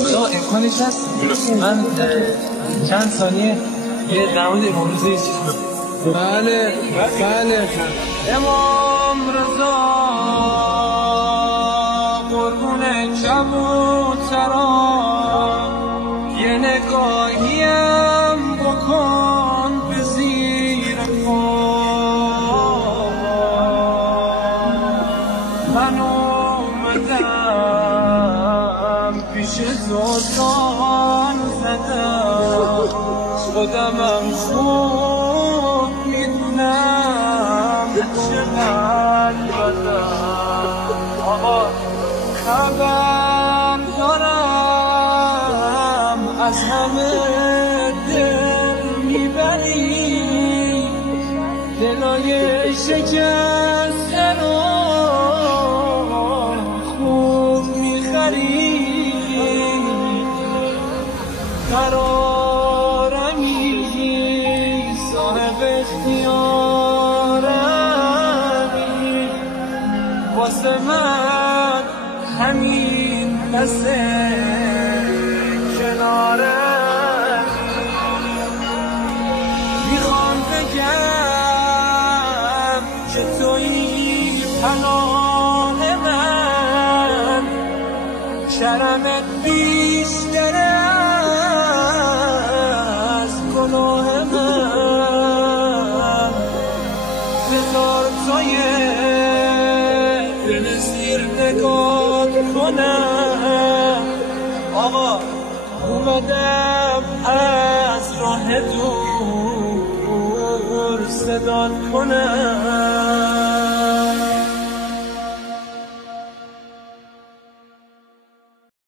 امکانش هست من چند ثانیه یه در مورد امام رضا یه چیز بگم. بله امام رضا قربون کبوتران یه نگاهیم بکن به زیر پا من اومدم پیش زلطان زدم خودمم خوب میدونم چقدر بدم آقا خبر دارم از همه دل میبری دلای شکسته رو خوب میخری قرارمی صاحب اختیارمی واسه من همین بسه کنارمی میخوام بگم که تویی پناه من شرمت بیشتره از گناه من بذار توی دل زیر نگاه کنم آقا اومدم از راه دور صدات کنم